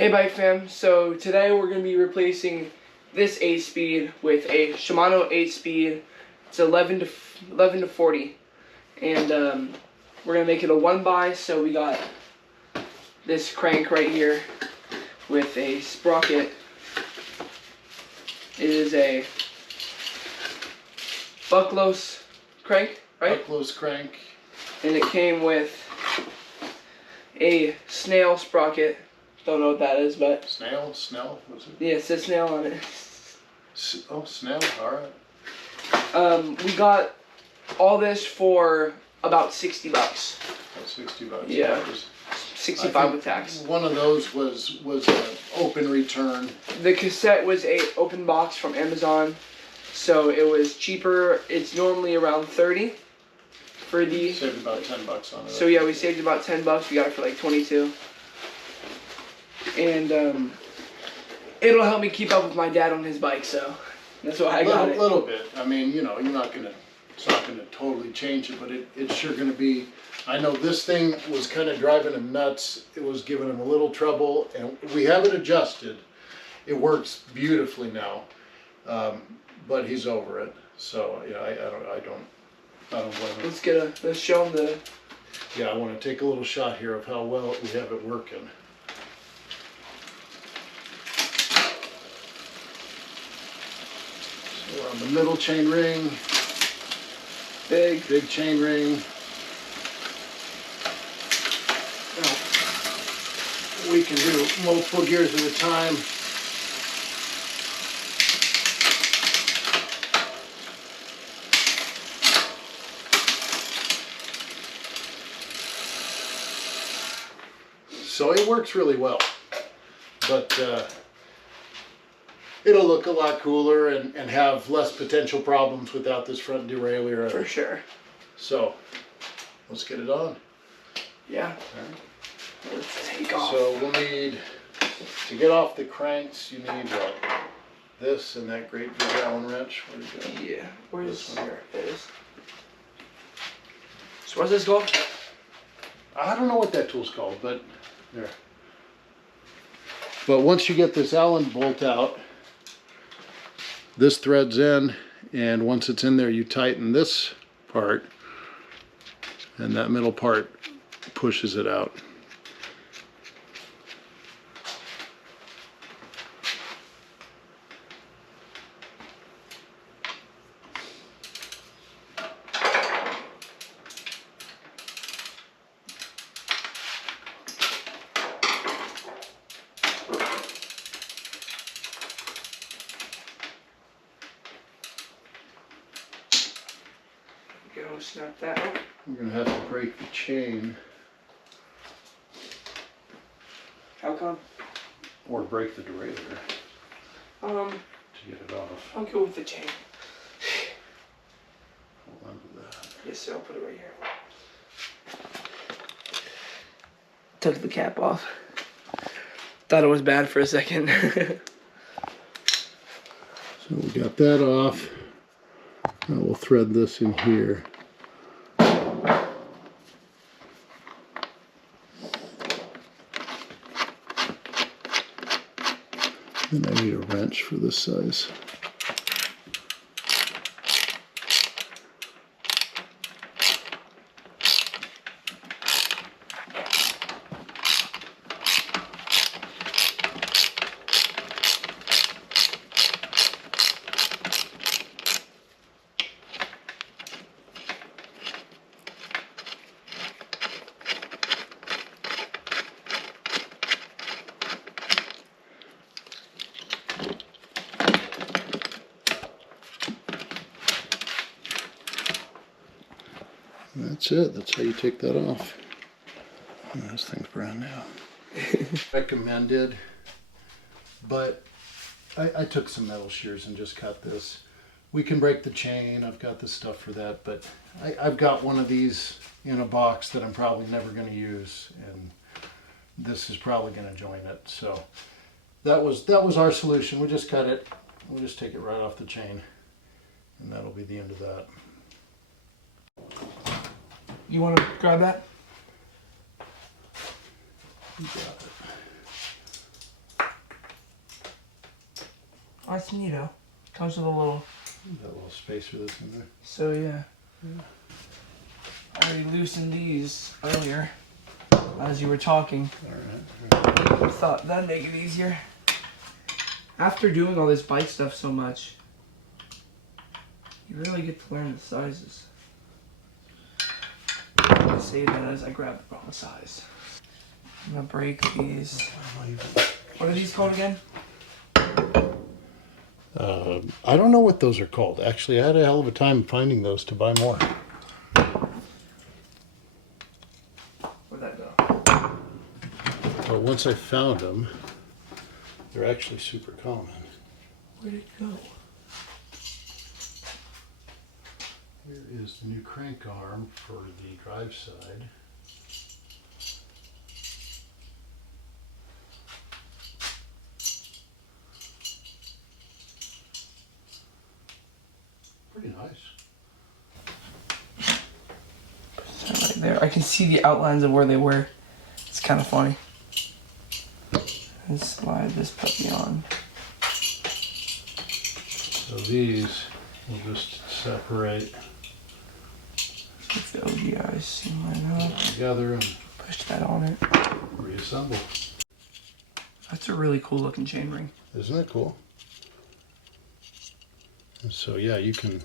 Hey bike fam, so today we're going to be replacing this 8-speed with a Shimano 8-speed. It's 11 to 40, and we're going to make it a 1x. So we got this crank right here with a sprocket. It is a Bucklos crank, right? Bucklos crank. And it came with a snail sprocket. Don't know what that is, but... Snail? What's it? Yeah, it says snail on it. Oh, snail, alright. We got all this for about $60. About $60. Yeah. 65 with tax. One of those was an open return. The cassette was a open box from Amazon, so it was cheaper. It's normally around 30 for the... Saved about $10 on it. So yeah, we saved about $10. We got it for like 22. And it'll help me keep up with my dad on his bike, so that's why I got it. A little bit. I mean, you know, it's not gonna totally change it, but it's sure gonna be. I know this thing was kind of driving him nuts. It was giving him a little trouble, and we have it adjusted. It works beautifully now, but he's over it. So yeah, I don't blame him. Let's show him the. Yeah, I want to take a little shot here of how well we have it working. We're on the middle chain ring. Big chain ring. Now, we can do multiple gears at a time. So it works really well, but it'll look a lot cooler and have less potential problems without this front derailleur. For sure. So, let's get it on. Yeah. All right. Let's take off. So we'll need, to get off the cranks, you need what? This and that great big Allen wrench. Where'd it go? Yeah. Where's this one? Here it is. So what's this called? I don't know what that tool's called, but there. But once you get this Allen bolt out, this threads in, and once it's in there, you tighten this part, and that middle part pushes it out. Go snap that out. We're going to have to break the chain. How come? Or break the derailleur to get it off. I'll go with the chain. Hold on to that. Yes, sir. I'll put it right here. Took the cap off. Thought it was bad for a second. So we got that off. Now we'll thread this in here. And I need a wrench for this size. That's it. That's how you take that off. Oh, this thing's brand new. Recommended, but I took some metal shears and just cut this. We can break the chain. I've got the stuff for that, but I've got one of these in a box that I'm probably never going to use, and this is probably going to join it. So that was our solution. We just cut it. We'll just take it right off the chain, and that'll be the end of that. You want to grab that? You got it. Oh, it's neato. Comes with a little... That little spacer that's in there. So yeah. I already loosened these earlier as you were talking. Alright. I thought that'd make it easier. After doing all this bike stuff so much, you really get to learn the sizes. I say that as I grab the wrong size. I'm gonna break these. What are these called again? I don't know what those are called. Actually, I had a hell of a time finding those to buy more. Where'd that go? But once I found them, they're actually super common. Where'd it go? Here is the new crank arm for the drive side. Pretty nice. Right there. I can see the outlines of where they were. It's kind of funny. And slide this puppy on. So these will just separate Get the ODI seam line up. together and Push that on it. reassemble. That's a really cool looking chainring. Isn't that cool? And so yeah, you can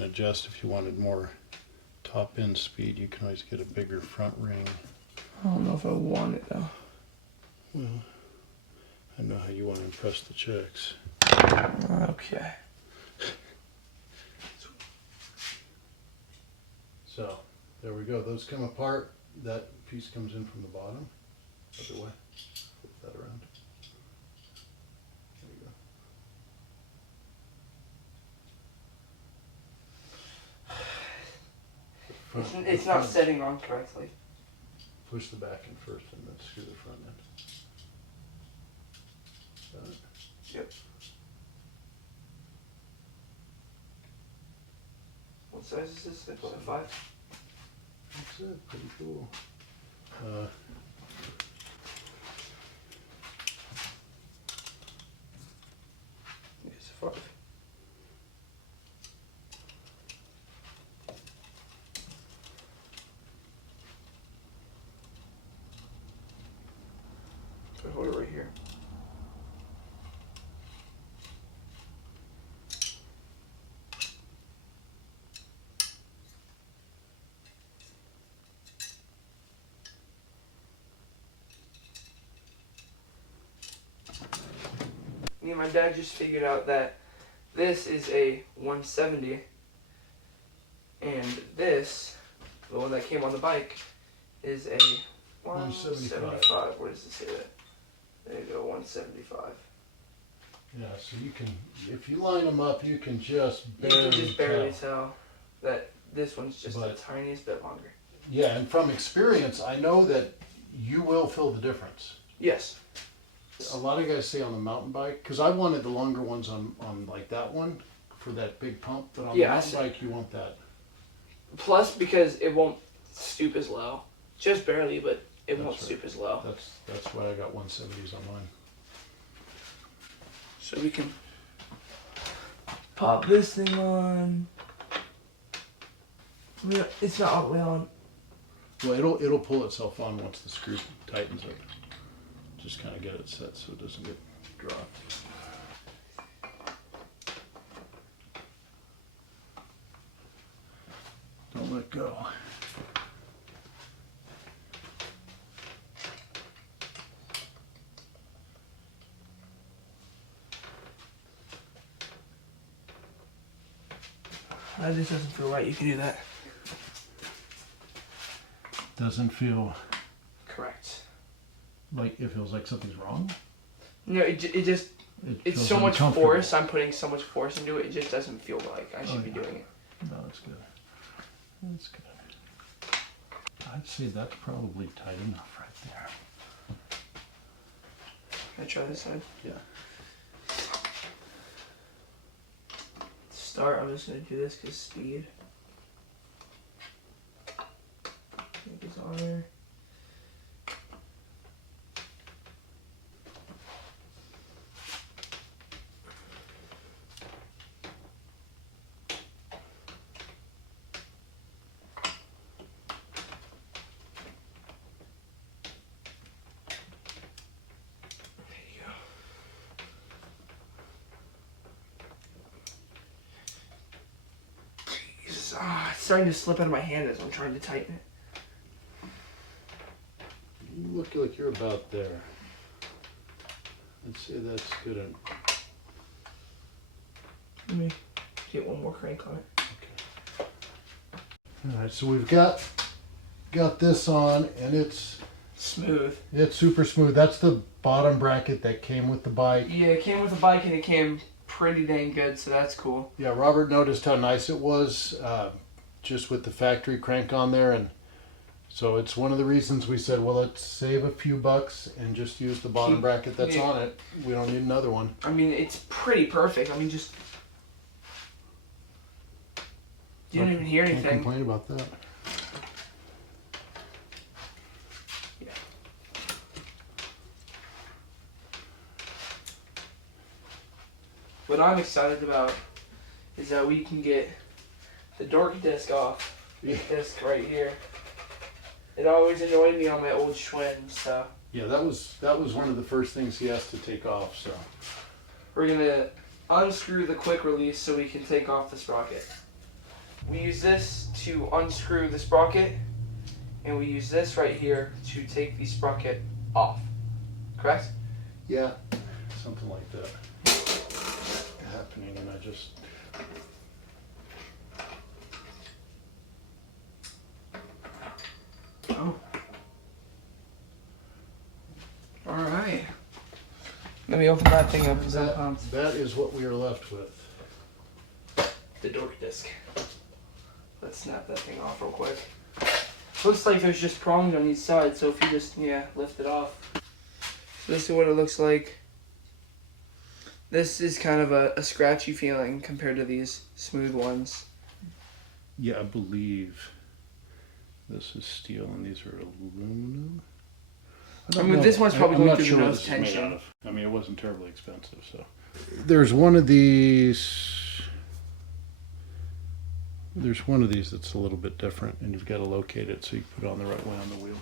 adjust if you wanted more top end speed. You can always get a bigger front ring. I don't know if I want it though. Well, I know how you want to impress the chicks. Okay. So there we go. Those come apart. That piece comes in from the bottom. Other way. Flip that around. There you go. It's not setting on correctly. Push the back end first and then screw the front end. Got it? Yep. What size is this? Like what, 5? That's it. Pretty cool. It's a 5. I hold it right here. Me and my dad just figured out that this is a 170 and this, the one that came on the bike, is a 175. Where does it say that? There you go, 175. Yeah, so you can, if you line them up, you can just You barely, can just barely tell that this one's just But- the tiniest bit longer. Yeah, and from experience, I know that you will feel the difference. Yes. A lot of guys say on the mountain bike, because I wanted the longer ones on like that one for that big pump, but on Yeah, the mountain bike you want that. Plus, because it won't stoop as low. Just barely, but it won't That's stoop as low. That's why I got 170s on mine. So we can pop this thing on. Yeah, it's not all the way on. Well, it'll pull itself on once the screw tightens up. Just kind of get it set so it doesn't get dropped. Don't let go. That just doesn't feel right. You can do that. Doesn't feel Correct. like it feels like something's wrong. No, it just it's feels so much uncomfortable. force. I'm putting so much force into it. It just doesn't feel like I should be doing it. No, that's good. That's good. I'd say that's probably tight enough right there. Can I try this side? Yeah. To start, I'm just gonna do this because speed. Make this on there. starting to slip out of my hand as I'm trying to tighten it. You look like you're about there. Let's say that's good. Let me get one more crank on it. Okay. All right, so we've got this on, and it's smooth. It's super smooth. That's the bottom bracket that came with the bike. Yeah, it came with the bike, and it came pretty dang good, so that's cool. Yeah, Robert noticed how nice it was, just with the factory crank on there, and so it's one of the reasons we said, well, let's save a few bucks and just use the bottom bracket that's on it. We don't need another one. I mean, it's pretty perfect. I mean, just you don't even hear anything. Can't complain about that. Yeah. What I'm excited about is that we can get the dork disc off. Yeah. This disc right here. It always annoyed me on my old Schwinn, so. Yeah, that was one of the first things he has to take off, so. We're gonna unscrew the quick release so we can take off the sprocket. We use this to unscrew the sprocket, and we use this right here to take the sprocket off. Correct? Yeah, something like that happening, and I just. Oh. Alright. Let me open that thing up because I'm pumped. That is what we are left with. The dork disc. Let's snap that thing off real quick. Looks like there's just prongs on each side, so if you just, lift it off. So this is what it looks like. This is kind of a scratchy feeling compared to these smooth ones. Yeah, I believe this is steel and these are aluminum. I mean, this one's probably going through the most tension. I mean, it wasn't terribly expensive, so. There's one of these. There's one of these that's a little bit different, and you've got to locate it so you put it on the right way on the wheel.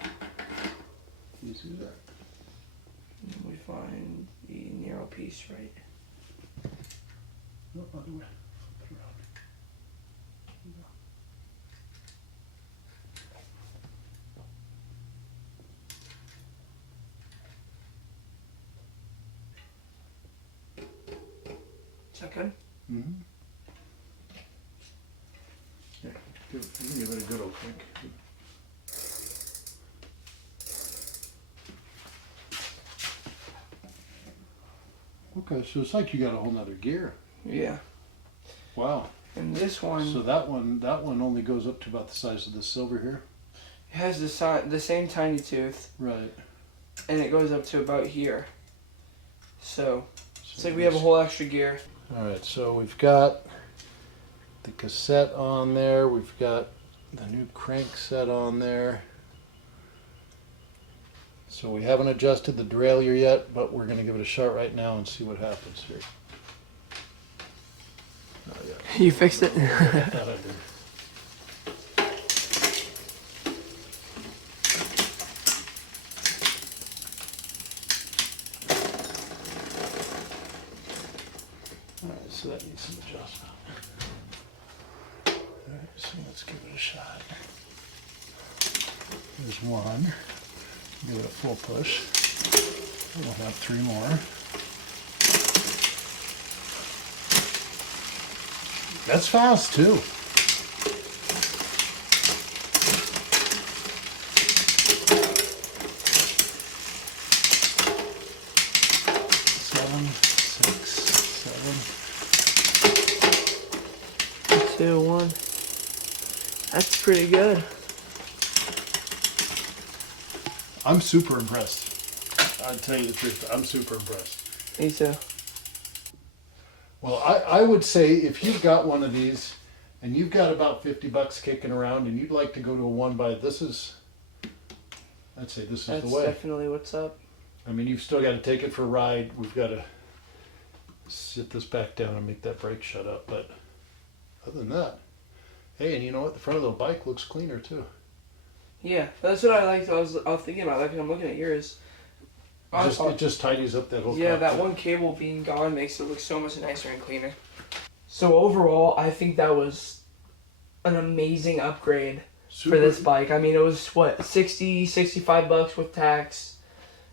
Can you see that? And we find the narrow piece, right? No, other way. Flip it around. Is that good? Mm-hmm. Yeah, give it a good old crank. Okay, so it's like you got a whole nother gear. Yeah. Wow. And this one, So that one only goes up to about the size of the silver here. it has the same tiny tooth, Right. and it goes up to about here. So it's like we have a whole extra gear. All right, so we've got the cassette on there. We've got the new crankset on there. So we haven't adjusted the derailleur yet, but we're going to give it a shot right now and see what happens here. Oh, yeah. You fixed it? That I did. All right, so that needs some adjustment. All right, so let's give it a shot. There's one. Give it a full push. We'll have 3 more. That's fast too. Seven, 6, 7. 2, 1. That's pretty good. I'm super impressed. I'll tell you the truth. I'm super impressed. Me too. Well, I would say if you've got one of these and you've got about $50 kicking around and you'd like to go to a one by, I'd say this is That's the way. definitely what's up. I mean, you've still got to take it for a ride. We've got to sit this back down and make that brake shut up. But other than that, hey, and you know what? The front of the bike looks cleaner too. Yeah, that's what I liked. I was thinking about that because I'm looking at yours. It just tidies up that whole Yeah, that cockpit. one cable being gone makes it look so much nicer and cleaner. So overall, I think that was an amazing upgrade Super. for this bike. I mean, it was what, $65 with tax.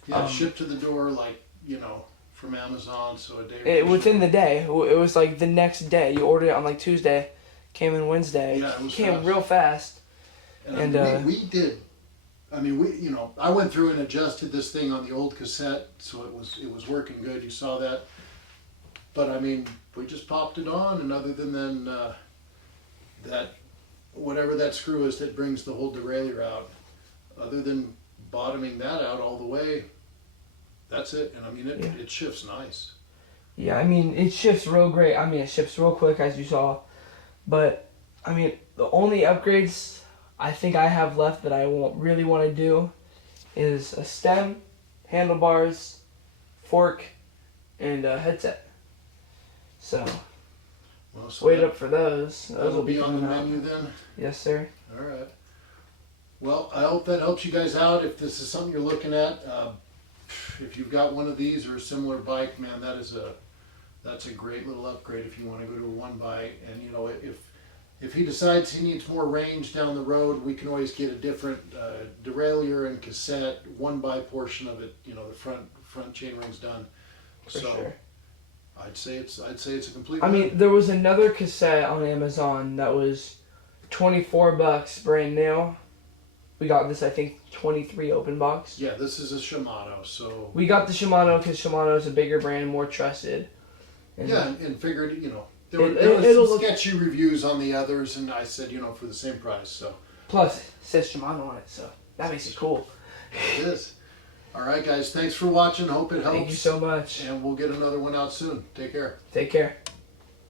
Yeah, shipped to the door, like, you know, from Amazon, so a day. Within the day. It was like the next day. You ordered it on like Tuesday, came in Wednesday. Yeah, it was came fast. real fast. And we did. I mean, you know, I went through and adjusted this thing on the old cassette, so it was working good. You saw that. But I mean, we just popped it on, and other than that, whatever that screw is that brings the whole derailleur out, other than bottoming that out all the way, that's it. And I mean, it shifts nice. Yeah, I mean, it shifts real great. I mean, it shifts real quick, as you saw. But, I mean, the only upgrades I think I have left that I really want to do is a stem, handlebars, fork, and a headset. So, wait up for those. Those will be on the coming out. menu then? Yes, sir. All right. Well, I hope that helps you guys out. If this is something you're looking at, if you've got one of these or a similar bike, man, that's a great little upgrade if you want to go to a one bike. And you know, if he decides he needs more range down the road, we can always get a different derailleur and cassette, one by portion of it. You know, the front chain ring's done. For sure. I'd say it's a complete. I mean, there was another cassette on Amazon that was $24 brand new. We got this, I think, 23 open box. Yeah, this is a Shimano, so. We got the Shimano because Shimano is a bigger brand, more trusted. And figured, you know, there were some sketchy reviews on the others, and I said, you know, for the same price, so. Plus, it says Shimano on it, so that makes it cool. It is. All right, guys, thanks for watching. Hope it helps. Thank you so much. And we'll get another one out soon. Take care. Take care.